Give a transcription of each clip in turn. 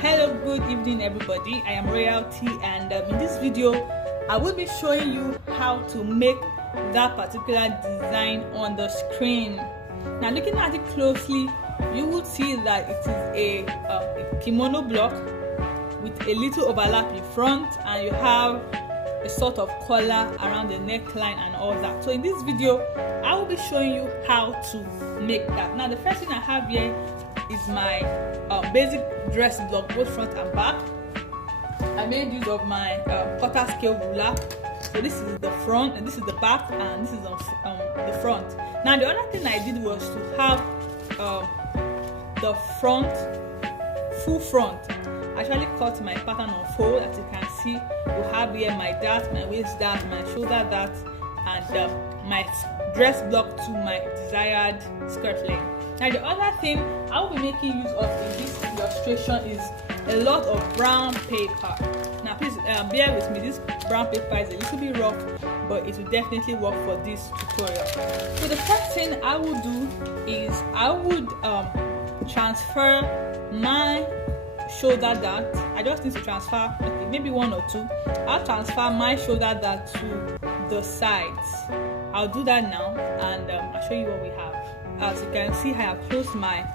Hello, good evening everybody. I am Royalty, and in this video I will be showing you how to make that particular design on the screen. Now, looking at it closely, you would see that it is a kimono block with a little overlap in front, and you have a sort of collar around the neckline and all that. So in this video I will be showing you how to make that. Now, the first thing I have here is my basic dress block, both front and back. I made use of my quarter scale ruler. So this is the front, and this is the back, and this is the front. Now, the other thing I did was to have the front, full front. I actually cut my pattern on fold. As you can see, you have here my dart, my waist dart, my shoulder dart, and my dress block to my desired skirt length. Now, the other thing I will be making use of in this illustration is a lot of brown paper. Now, please bear with me. This brown paper is a little bit rough, but it will definitely work for this tutorial. So the first thing I will do is I would transfer my shoulder dart. I just need to transfer maybe one or two. I'll transfer my shoulder dart to the sides. I'll do that now, and I'll show you what we have. As you can see, I have closed my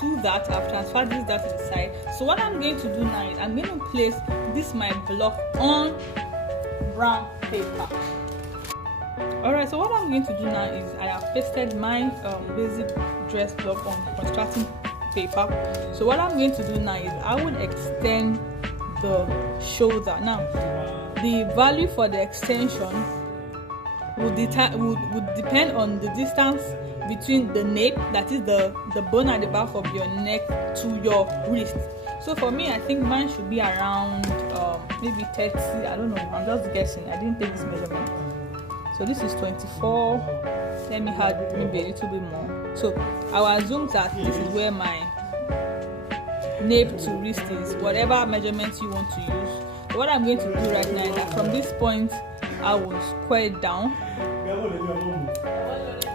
to that. I've transferred this dart to the side. So what I'm going to do now is I'm going to place this my block on brown paper. Alright, so what I'm going to do now is I have pasted my basic dress block on constructing paper. So what I'm going to do now is I will extend the shoulder. Now, the value for the extension would depend on the distance between the nape, that is the bone at the back of your neck, to your wrist. So for me, I think mine should be around maybe 30. I don't know, I'm just guessing. I didn't take this measurement. So this is 24. Let me add maybe a little bit more. So I will assume that this is where my nape to wrist is, whatever measurements you want to use. So what I'm going to do right now is that from this point I will square it down.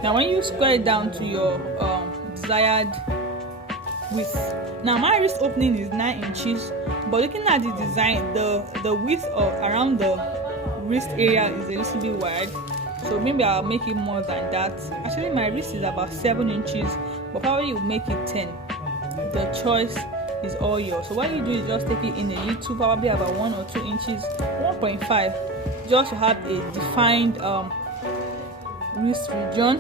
Now, when you square it down to your desired width, now my wrist opening is 9 inches, but looking at the design, the width of around the wrist area is a little bit wide, so maybe I'll make it more than that. Actually, my wrist is about 7 inches, but probably you'll make it 10. The choice is all yours. So what you do is just take it in a little, probably about 1 or 2 inches, 1.5, just to have a defined wrist region.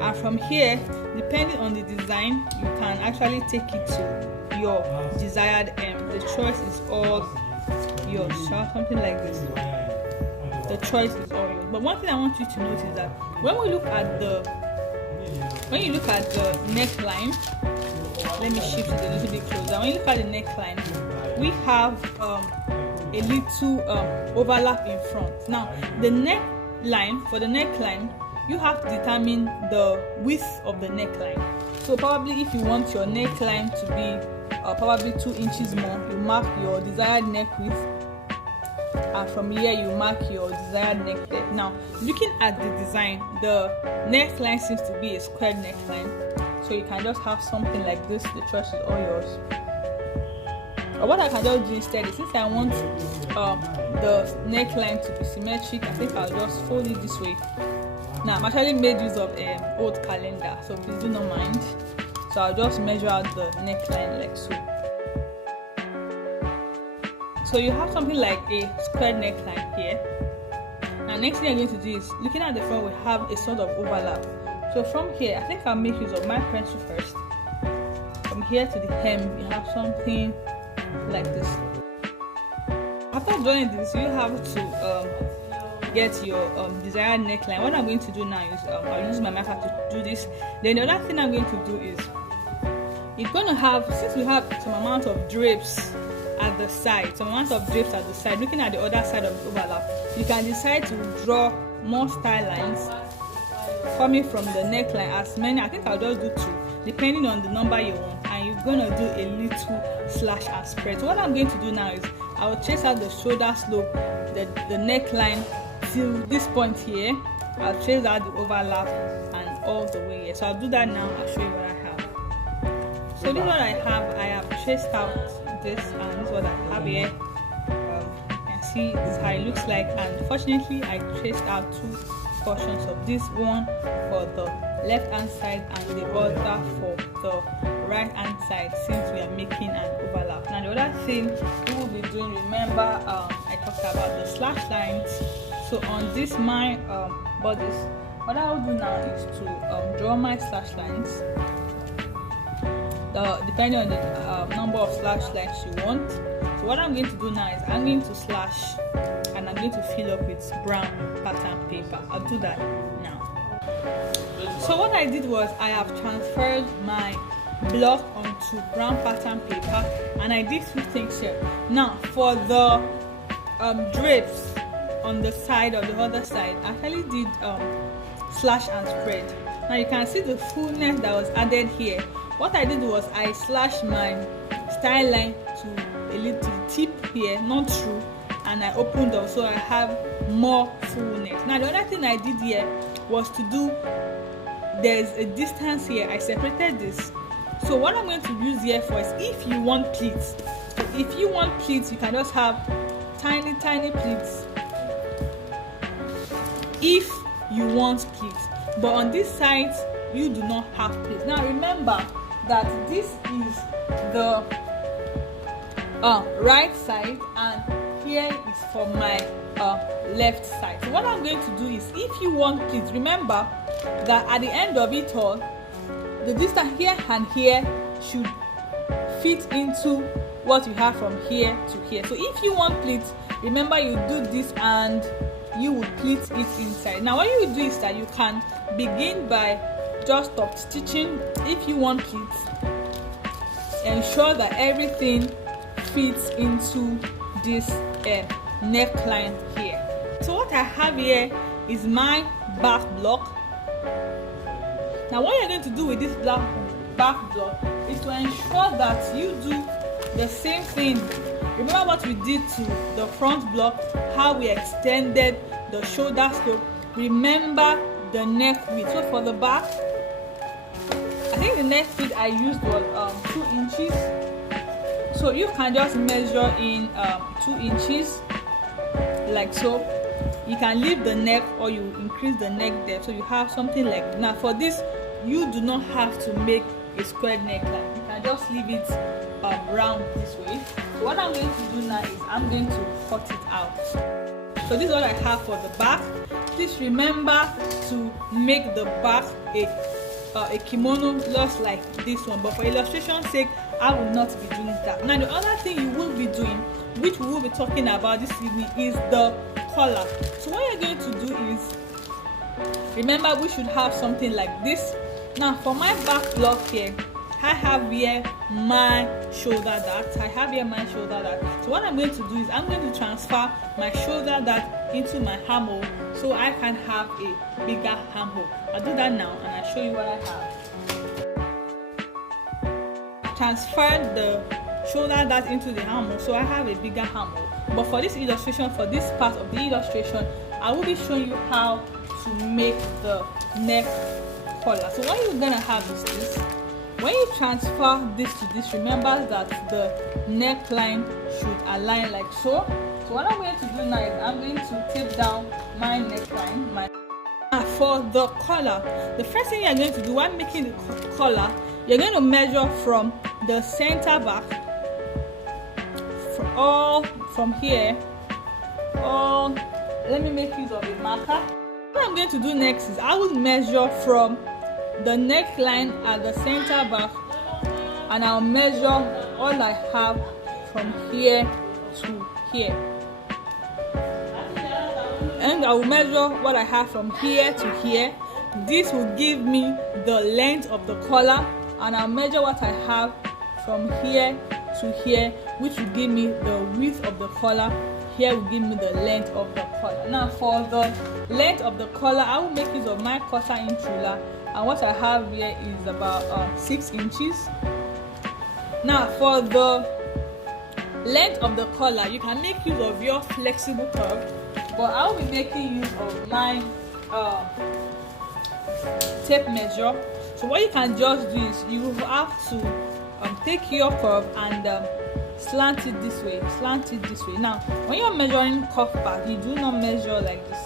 And from here, depending on the design, you can actually take it to your desired hem. The choice is all yours. Something like this. The choice is all yours. But one thing I want you to notice is that when you look at the neckline, let me shift it a little bit closer. When you look at the neckline, we have a little overlap in front. Now, the neckline, for the neckline, you have to determine the width of the neckline. So probably if you want your neckline to be probably 2 inches more, you mark your desired neck width, and from here you mark your desired neck depth. Now, looking at the design, the neckline seems to be a squared neckline, so you can just have something like this. The choice is all yours. Or what I can just do instead is, since I want the neckline to be symmetric, I think I'll just fold it this way. Now, I'm actually made use of an old calendar, so please do not mind. So I'll just measure out the neckline like so. So you have something like a square neckline here. Now, next thing I'm going to do is, looking at the front, we have a sort of overlap. So from here, I think I'll make use of my pencil first. From here to the hem, you have something like this. After doing this, you have to get your desired neckline. What I'm going to do now is I'll use my marker to do this. Then the other thing I'm going to do is, it's going to have, since we have some amount of drapes at the side, looking at the other side of the overlap, you can decide to draw more style lines coming from the neckline, as many. I think I'll just do 2, depending on the number you want, and you're going to do a little slash and spread. So what I'm going to do now is I will trace out the shoulder slope, the neckline till this point here. I'll trace out the overlap and all the way here. So I'll do that now. I'll show you what I have. So this is what I have. I have traced out this, and this is what I have here. You can see this is how it looks like, and fortunately I traced out two portions of this one for the left hand side and the other for the right hand side, since we are making an overlap. Now the other thing we will be doing, remember I talked about the slash lines. So on this my bodice, what I will do now is to draw my slash lines. Depending on the number of slash lines you want. So what I'm going to do now is I'm going to slash and I'm going to fill up with brown pattern paper. I'll do that now. So what I did was I have transferred my block onto brown pattern paper, and I did two things here. Now for the drapes on the side or the other side, I actually did slash and spread. Now you can see the fullness that was added here. What I did was I slashed my style line to a little tip here, not through, and I opened up so I have more fullness. Now the other thing I did here was to do, there's a distance here, I separated this. So what I'm going to use here for is if you want pleats. If you want pleats, you can just have tiny pleats. If you want pleats, but on this side you do not have pleats. Now remember that this is the right side, and here is for my left side. So what I'm going to do is, if you want pleats, remember that at the end of it all, the distance here and here should fit into what you have from here to here. So if you want pleats, remember you do this and you would pleat it inside. Now what you will do is that you can begin by just stop stitching. If you want pleats, ensure that everything fits into this neckline here. So what I have here is my back block. Now what you're going to do with this back block is to ensure that you do the same thing. Remember what we did to the front block, how we extended the shoulder slope. Remember the neck width. So for the back, I think the neck width I used was 2 inches. So you can just measure in 2 inches like so. You can leave the neck or you increase the neck depth, so you have something like. Now for this, you do not have to make a square neckline. You can just leave it round this way. So what I'm going to do now is I'm going to cut it out. So this is what I have for the back. Please remember to make the back a kimono just like this one, but for illustration's sake I will not be doing that. Now the other thing you will be doing, which we will be talking about this evening, is the collar. So what you're going to do is, remember we should have something like this. Now for my back block here, I have here my shoulder dart. So what I'm going to do is I'm going to transfer my shoulder dart into my armhole so I can have a bigger armhole. I'll do that now and I'll show you what I have. Transferred the shoulder dart into the armhole so I have a bigger armhole. But for this illustration, for this part of the illustration, I will be showing you how to make the neck collar. So what you're gonna have is this. When you transfer this to this, remember that the neckline should align like so. So what I'm going to do now is I'm going to tape down my neckline. For the collar, the first thing you're going to do while making the collar, you're going to measure from the center back, from here, let me make use of a marker. What I'm going to do next is I will measure from the neckline at the center back, and I'll measure all I have from here to here, and I will measure what I have from here to here. This will give me the length of the collar, and I'll measure what I have from here to here, which will give me the width of the collar. Here will give me the length of the collar. Now for the length of the collar, I will make use of my 1/4 inch ruler, and what I have here is about 6 inches. Now for the length of the collar, you can make use of your flexible curve, but I will be making use of my tape measure. So what you can just do is you have to take your curve and slant it this way, slant it this way. Now when you're measuring cuff back, you do not measure like this.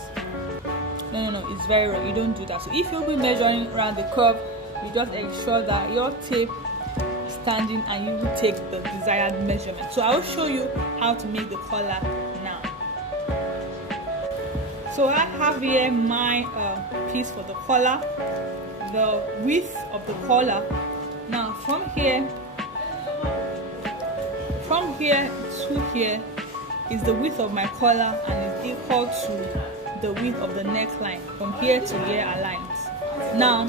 No, it's very wrong. You don't do that. So if you'll be measuring around the curve, you just ensure that your tape is standing and you will take the desired measurement. So I will show you how to make the collar now. So I have here my piece for the collar, the width of the collar. Now from here to here is the width of my collar and is equal to the width of the neckline. From here to here aligns. Now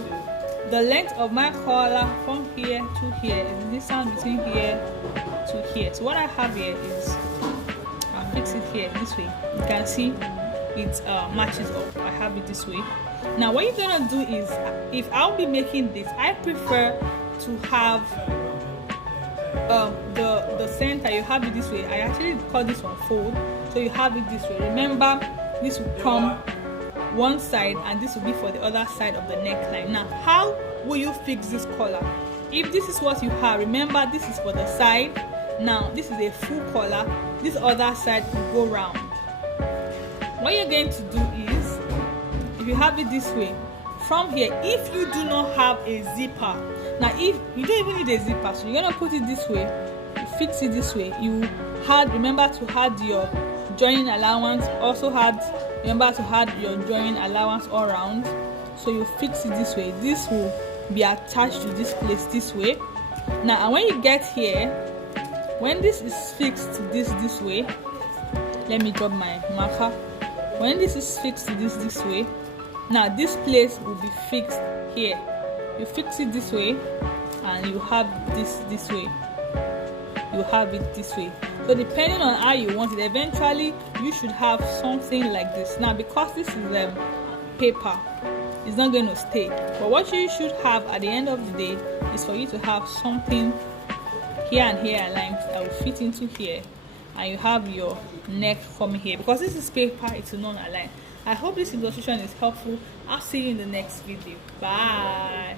the length of my collar from here to here is the distance between here to here. So what I have here is, I'll fix it here this way. You can see it matches up. I have it this way. Now what you're gonna do is, if I'll be making this, I prefer to have the center, you have it this way. I actually call this one fold, so you have it this way. Remember, this will come one side and this will be for the other side of the neckline. Now how will you fix this collar? If this is what you have, remember this is for the side. Now this is a full collar, this other side will go round. What you're going to do is, if you have it this way, from here, if you do not have a zipper, now if you don't even need a zipper, so you're gonna put it this way, you fix it this way. You remember to add your joining allowance, remember to add your joining allowance all around. So you fix it this way. This will be attached to this place this way. Now and when you get here, when this is fixed to this way, let me drop my marker. When this is fixed to this way, now this place will be fixed here. You fix it this way and you have this way. You have it this way. So depending on how you want it, eventually you should have something like this. Now because this is paper, it's not going to stay, but what you should have at the end of the day is for you to have something here and here aligned that will fit into here, and you have your neck coming here. Because this is paper, it's not aligned. I hope this illustration is helpful. I'll see you in the next video. Bye.